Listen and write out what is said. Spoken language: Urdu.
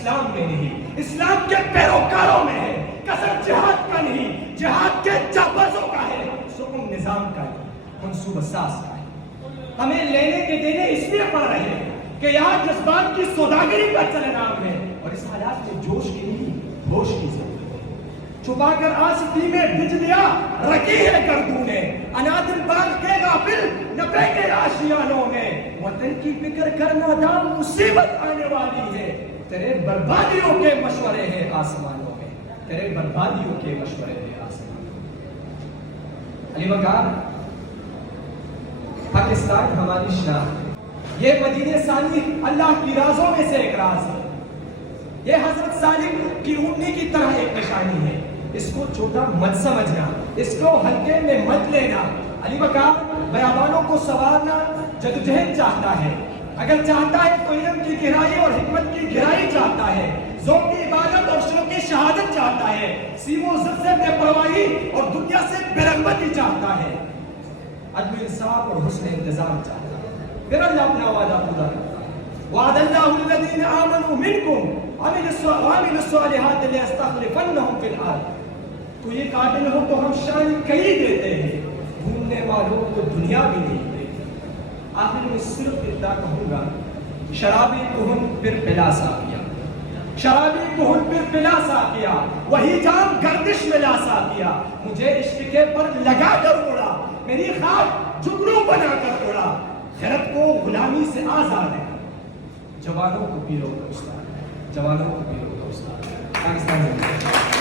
اسلام میں نہیں، اسلام کے پیروکاروں میں ہے۔ کثر جہاد کا نہیں، جہاد کے جابازوں کا ہے، سکون نظام کا ہے، منصوبہ ساز کا ہے۔ ہمیں لینے کے دینے اس لیے پڑ رہے ہیں کہ یہاں جذبات کی سوداگری کا چلن ہے، اور اس حالات میں جوش کی نہیں، ہوش کی ضرورت ہے۔ چھپا کر آستی میں بھج دیا رکھی ہے گردوں نے، انادل باغ کے غافل نہ بیٹھے آشیانوں میں، وطن کی فکر کرنا دام مصیبت آنے والی ہے، تیرے بربادیوں کے مشورے ہیں آسمانوں میں، تیرے بربادیوں کے مشورے ہیں آسمانوں میں۔ علی مقام پاکستان ہماری شناخت ہے، یہ مدینہ ثانی اللہ کی رازوں میں سے ایک راز ہے، یہ حضرت صالح کی اونی کی طرح ایک نشانی ہے، اس کو چھوٹا مت سمجھنا، اس کو ہلکے میں مت لینا۔ علی مقام بیابانوں کو سوارنا جدوجہد چاہتا ہے، اگر چاہتا ہے تو علم کی گہرائی اور حکمت کی گہرائی چاہتا ہے، ذوق کی عبادت اور شوق کی شہادت چاہتا ہے، سیم و زد سے بے پرواہی اور دنیا سے بے رغبتی چاہتا ہے، عدل انصاف اور حسن انتظام چاہتا ہے، پھر اللہ اپنا وعدہ پورا کرتا ہے۔ وعد اللہ الذین آمنوا منکم وعملوا الصالحات لیستخلفنہم فی الارض۔ تو یہ قاتل ہو تو ہم شان کئی دیتے ہیں، گھومنے والوں کو دنیا بھی نہیں دیتے۔ آخر میں صرف اتنا کہوں گا، شرابی کہن پھر پلا سا کیا، شرابی کہن پھر پلا سا کیا، وہی جام گردش میں لا سا کیا، مجھے عشق کے پر لگا کر اڑا، میری خاک جگنوں بنا کر اڑا، خیرت کو غلامی سے آزاد ہے۔ جوانوں کو پیرو کا استاد، جوانوں کو پیرو کا استاد پاکستان میں